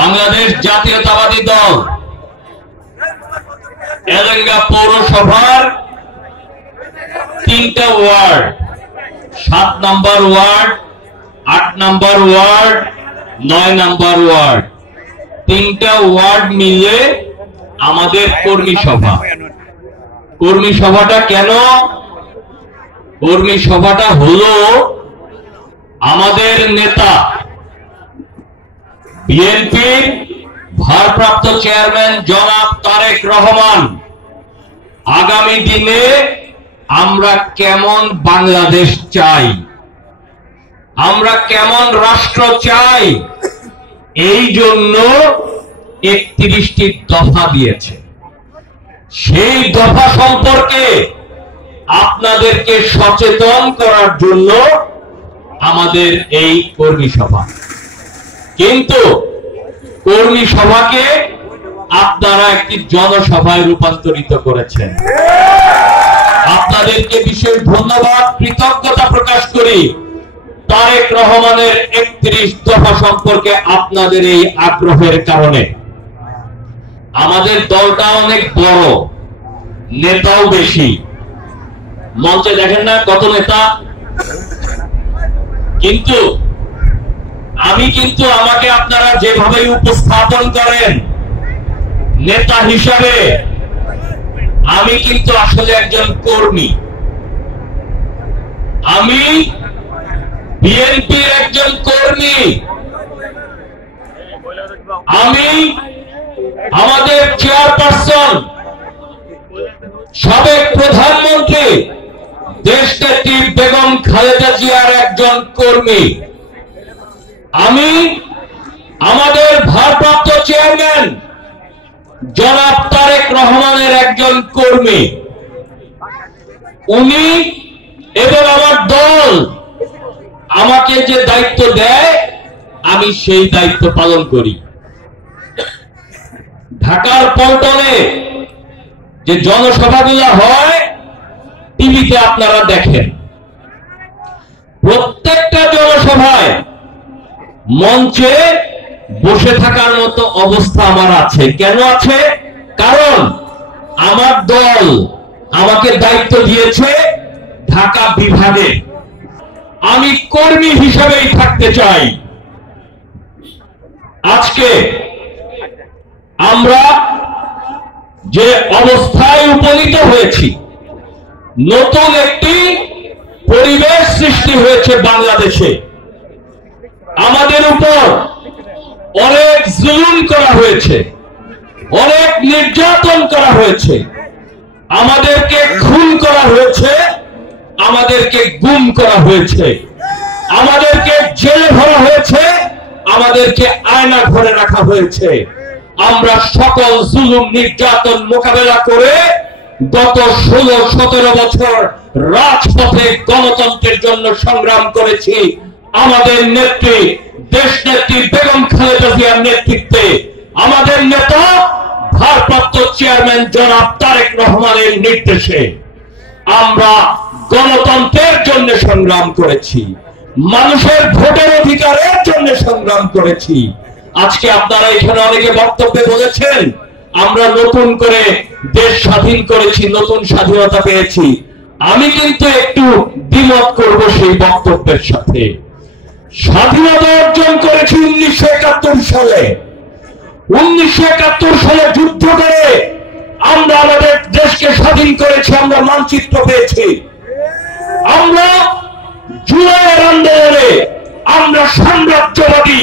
বাংলাদেশ জাতীয়তাবাদী দল এলেঙ্গা পৌরসভার 3টা ওয়ার্ড 7 নম্বর ওয়ার্ড 8 নম্বর ওয়ার্ড 9 নম্বর ওয়ার্ড 3টা ওয়ার্ড মিলে আমাদের কর্মী সভা। কর্মী সভাটা কেন? কর্মী সভাটা হলো আমাদের নেতা বিএনপির ভারপ্রাপ্ত চেয়ারম্যান জনাব তারেক রহমান আগামী দিনে আমরা কেমন বাংলাদেশ চাই, আমরা কেমন রাষ্ট্র চাই, এই জন্য 31টি দফা দিয়েছে। সেই দফা সম্পর্কে আপনাদেরকে সচেতন করার জন্য আমাদের এই কর্মী সভা। কিন্তু কর্মী সভাকে আপনারা একটি জনসভায় রূপান্তরিত করেছেন। আপনাদেরকে বিশেষ ধন্যবাদ, কৃতজ্ঞতা প্রকাশ করি। তারেক রহমানের 31 দফা সম্পর্কে আপনাদের এই আগ্রহের কারণে। আমাদের দলটা অনেক বড়, নেতাও বেশি। মঞ্চে দেখেন না কত নেতা, কিন্তু আমাকে আপনারা যেভাবে উপস্থাপন করেন নেতা হিসাবে, আমি কিন্তু আসলে একজন কর্মী। আমি বিএনপির একজন কর্মী। আমি আমাদের চেয়ারপারসন সাবেক প্রধানমন্ত্রী দেশনেত্রী বেগম খালেদা জিয়ার একজন কর্মী। আমি আমাদের ভারপ্রাপ্ত চেয়ারম্যান জনাব তারেক রহমানের একজন কর্মী। উনি এবং আমার দল আমাকে যে দায়িত্ব দেয় আমি সেই দায়িত্ব পালন করি। ঢাকার পল্টনে যে জনসভাগুলো হয় টিভিতে আপনারা দেখেন, প্রত্যেকটা জনসভায় মঞ্চে বসে থাকার মতো অবস্থা আমার আছে। কেন আছে? কারণ আমার দল আমাকে দায়িত্ব দিয়েছে ঢাকা বিভাগে। আমি কর্মী হিসেবেই থাকতে চাই। আজকে আমরা যে অবস্থায় উপনীত হয়েছি, নতুন একটি পরিবেশ সৃষ্টি হয়েছে বাংলাদেশে। আমাদের উপর অনেক জুলুম করা হয়েছে, অনেক নির্যাতন করা হয়েছে, আমাদেরকে খুন করা হয়েছে, আমাদেরকে গুম করা হয়েছে, আমাদেরকে জেলে ভরা হয়েছে, আমাদেরকে আয়না ঘরে রাখা হয়েছে। আমরা সকল জুলুম নির্যাতন মোকাবেলা করে গত 16-17 বছর রাজপথে গণতন্ত্রের জন্য সংগ্রাম করেছি। আমাদের নেত্রী দেশনেত্রী বেগম খালেদা জিয়ার নেতৃত্বে, আমাদের নেতা ভারপ্রাপ্ত চেয়ারম্যান জনাব তারেক রহমানের নির্দেশে আমরা গণতন্ত্রের জন্য সংগ্রাম করেছি, মানুষের ভোটের অধিকারের জন্য সংগ্রাম করেছি। আজকে আপনারা এখানে অনেকে বক্তব্যে বলেছেন আমরা নতুন করে দেশ স্বাধীন করেছি, নতুন স্বাধীনতা পেয়েছি। আমি কিন্তু একটু দ্বিমত করব সেই বক্তব্যের সাথে। স্বাধীনতা অর্জন করেছি 1971 সালে। 1971 সালে যুদ্ধ করে আমরা আমাদের দেশকে স্বাধীন করেছি, আমরা মানচিত্র পেয়েছি। আমরা জুলাইয়ের আন্দোলনে আমরা সাম্রাজ্যবাদী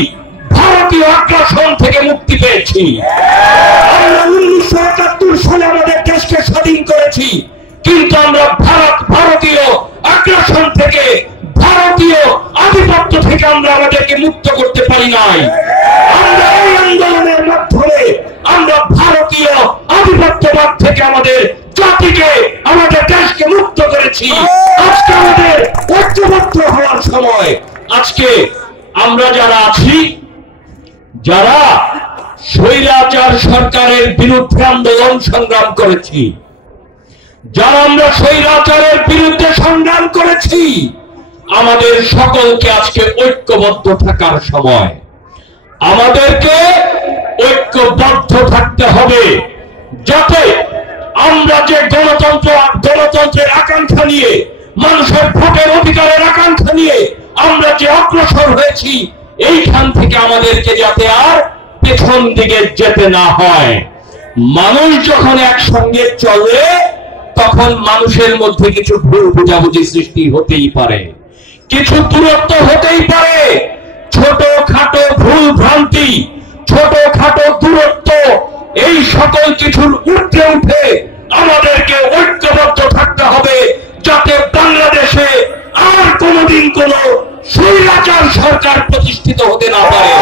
ভারতীয় আগ্রাসন থেকে মুক্তি পেয়েছি। আমরা 1971 সালে আমাদের দেশকে স্বাধীন করেছি, কিন্তু আমরা ভারতীয় আগ্রাসন থেকে, ভারতীয় আধিপত্য থেকে আমরা আমাদেরকে মুক্ত করতে পারি নাই। আমরা এই আন্দোলনের মাধ্যমে আমরা ভারতীয় আধিপত্যবাদ থেকে আমাদের জাতিকে, আমাদের দেশকে মুক্ত করেছি। আজকে আমাদের ঐক্যবদ্ধ হওয়ার সময়। আজকে আমরা যারা আছি, যারা স্বৈরাচার সরকারের বিরুদ্ধে আন্দোলন সংগ্রাম করেছি, যারা আমরা স্বৈরাচারের বিরুদ্ধে সংগ্রাম করেছি, আমাদের সকলকে আজকে ঐক্যবদ্ধ থাকার সময়। আমাদেরকে ঐক্যবদ্ধ থাকতে হবে, যাতে আমরা যে গণতন্ত্রের আকাঙ্ক্ষা নিয়ে, মানুষের ভোটের অধিকারের আকাঙ্ক্ষা নিয়ে আমরা যে অগ্রসর হয়েছি, এইখান থেকে আমাদেরকে যাতে আর পেছন দিকে যেতে না হয়। মানুষ যখন একসঙ্গে চলে তখন মানুষের মধ্যে কিছু ভুল বোঝাবুঝি সৃষ্টি হতেই পারে, কিছু দূরত্ব হতেই পারে, ছোটখাটো ভুল ভ্রান্তি, ছোটখাটো দূরত্ব, এই সকল কিছুর ঊর্ধ্বে উঠে আমাদেরকে ঐক্যবদ্ধ থাকতে হবে, যাতে বাংলাদেশে আর কোনোদিন কোন স্বৈরাচার সরকার প্রতিষ্ঠিত হতে না পারে।